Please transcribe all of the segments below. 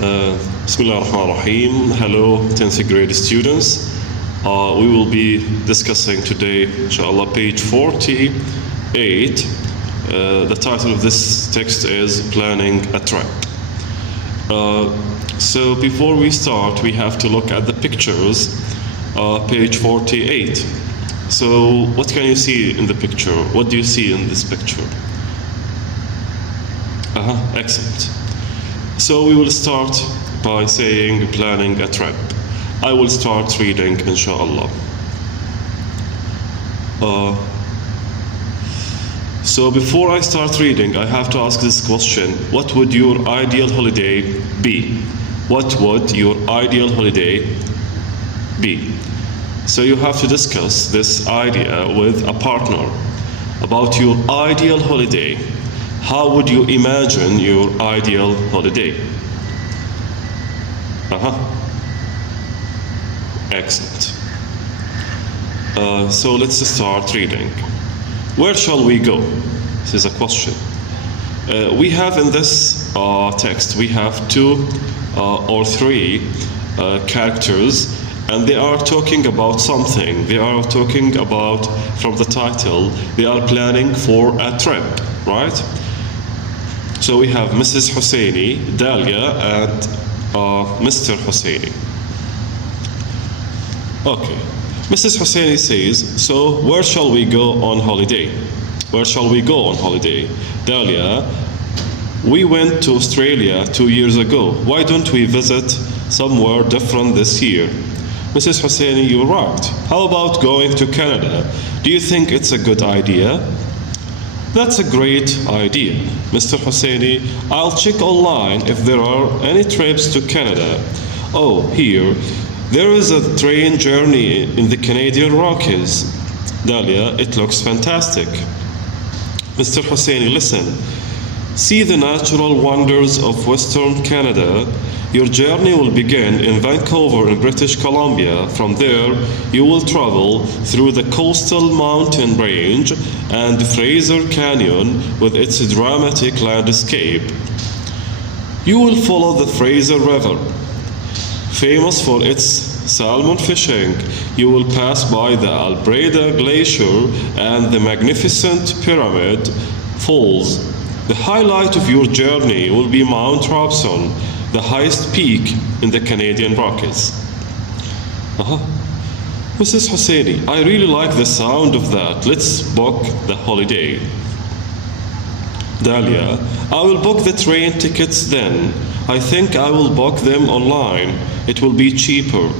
Bismillah ar-Rahman ar-Rahim. Hello, 10th grade students. We will be discussing today, inshallah, page 48. The title of this text is Planning a Trip. So before we start, we have to look at the pictures, page 48. So what can you see in the picture? What do you see in this picture? Excellent. So we will start by saying planning a trip. I will start reading, inshallah. So before I start reading, I have to ask this question: what would your ideal holiday be? What would your ideal holiday be? So you have to discuss this idea with a partner about your ideal holiday. How would you imagine your ideal holiday? Excellent. So let's start reading. Where shall we go? This is a question. We have in this text, we have two or three characters, and they are talking about something. They are talking about, from the title, they are planning for a trip, right? So we have Mrs. Husseini, Dalia, and Mr. Husseini. Okay. Mrs. Husseini says, so where shall we go on holiday? Where shall we go on holiday? Dalia, we went to Australia 2 years ago. Why don't we visit somewhere different this year? Mrs. Husseini, you're right. How about going to Canada? Do you think it's a good idea? That's a great idea, Mr. Husseini. I'll check online if there are any trips to Canada. Oh, here, there is a train journey in the Canadian Rockies. Dalia, it looks fantastic. Mr. Husseini, listen. See the natural wonders of Western Canada. Your journey will begin in Vancouver in British Columbia. From there, you will travel through the coastal mountain range and Fraser Canyon with its dramatic landscape. You will follow the Fraser River, famous for its salmon fishing. You will pass by the Albreda Glacier and the magnificent Pyramid Falls. The highlight of your journey will be Mount Robson, the highest peak in the Canadian Rockies. Mrs. Husseini, I really like the sound of that. Let's book the holiday. Dalia, I will book the train tickets then. I think I will book them online. It will be cheaper.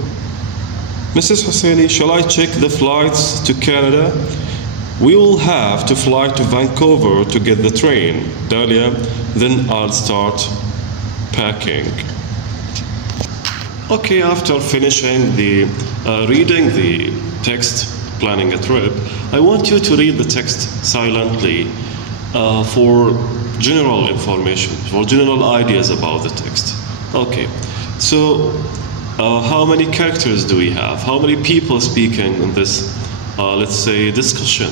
Mrs. Husseini, shall I check the flights to Canada? We will have to fly to Vancouver to get the train. Dalia, then I'll start packing. Okay, after finishing the reading the text, planning a trip, I want you to read the text silently for general information, for general ideas about the text. Okay, so how many characters do we have? How many people speaking in this, let's say, discussion?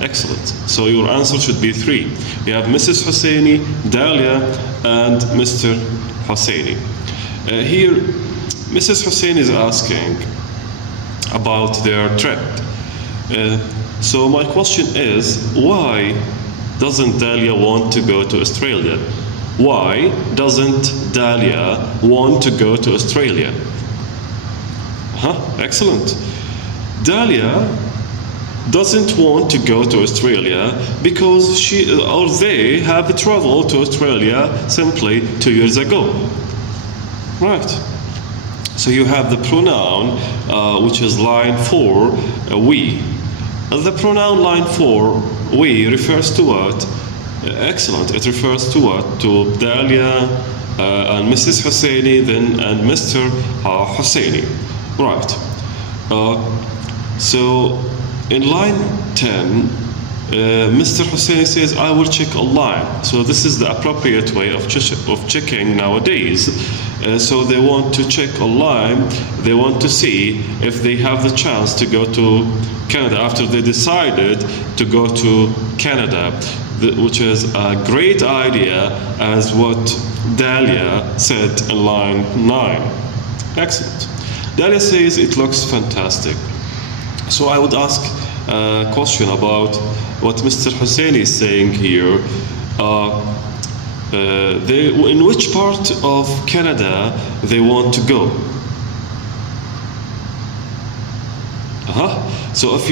Excellent. So your answer should be 3. We have Mrs. Husseini, Dalia, and Mr. Husseini. Here, Mrs. Husseini is asking about their trip. So my question is, why doesn't Dalia want to go to Australia? Why doesn't Dalia want to go to Australia? Excellent. Dalia doesn't want to go to Australia because she or they have traveled to Australia simply 2 years ago. Right. So you have the pronoun which is line 4, we. The pronoun line 4, we, refers to what? Excellent. It refers to what? To Dalia and Mrs. Husseini then and Mr. Husseini. Right. So in line 10, Mr. Husseini says, I will check online. So this is the appropriate way of checking nowadays. So they want to check online. They want to see if they have the chance to go to Canada after they decided to go to Canada. which is a great idea, as what Dalia said in line 9. Excellent. Dalia says it looks fantastic. So I would ask a question about what Mr. Husseini is saying here. In which part of Canada they want to go? So if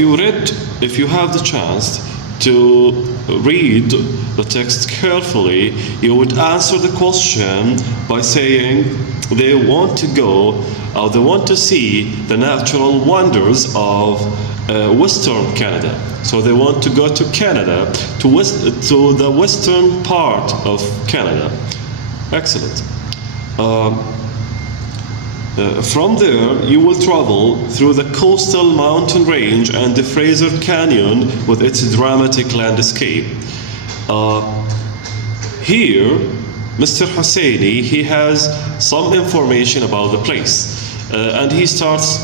you have the chance to read the text carefully, you would answer the question by saying they want to go, or they want to see the natural wonders of Western Canada. So they want to go to Canada, to the western part of Canada. Excellent. From there, you will travel through the coastal mountain range and the Fraser Canyon with its dramatic landscape. Here, Mr. Husseini, he has some information about the place, and he starts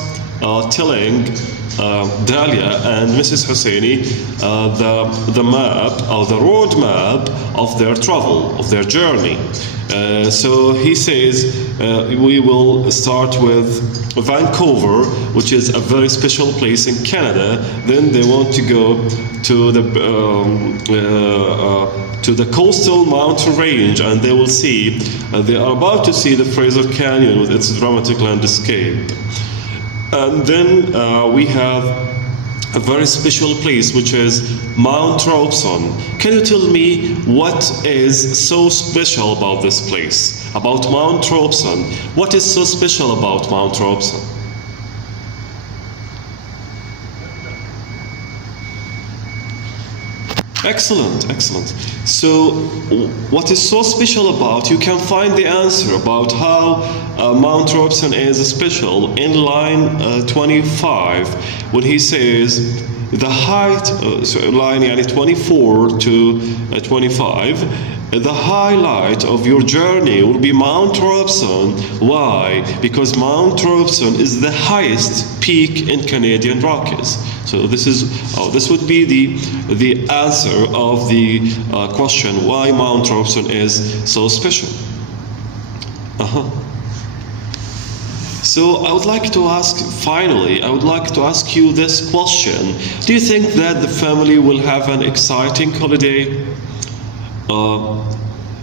telling Dalia and Mrs. Husseini the map, or the road map of their travel, of their journey. So he says we will start with Vancouver, which is a very special place in Canada. Then they want to go to the coastal mountain range, and they will see, they are about to see the Fraser Canyon with its dramatic landscape. And then we have a very special place, which is Mount Robson. Can you tell me what is so special about this place, about Mount Robson? What is so special about Mount Robson? Excellent, excellent. So what is so special about, you can find the answer about how Mount Robson is special in line 25, when he says the height, line 24 to 25, the highlight of your journey will be Mount Robson. Why? Because Mount Robson is the highest peak in Canadian Rockies. So this would be the answer of the question why Mount Robson is so special. So I would like to ask, finally, I would like to ask you this question. Do you think that the family will have an exciting holiday?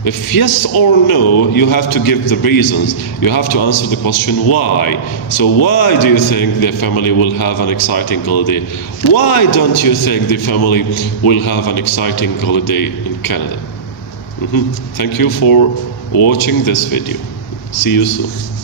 If yes or no, you have to give the reasons. You have to answer the question why. So why do you think the family will have an exciting holiday? Why don't you think the family will have an exciting holiday in Canada? Thank you for watching this video. See you soon.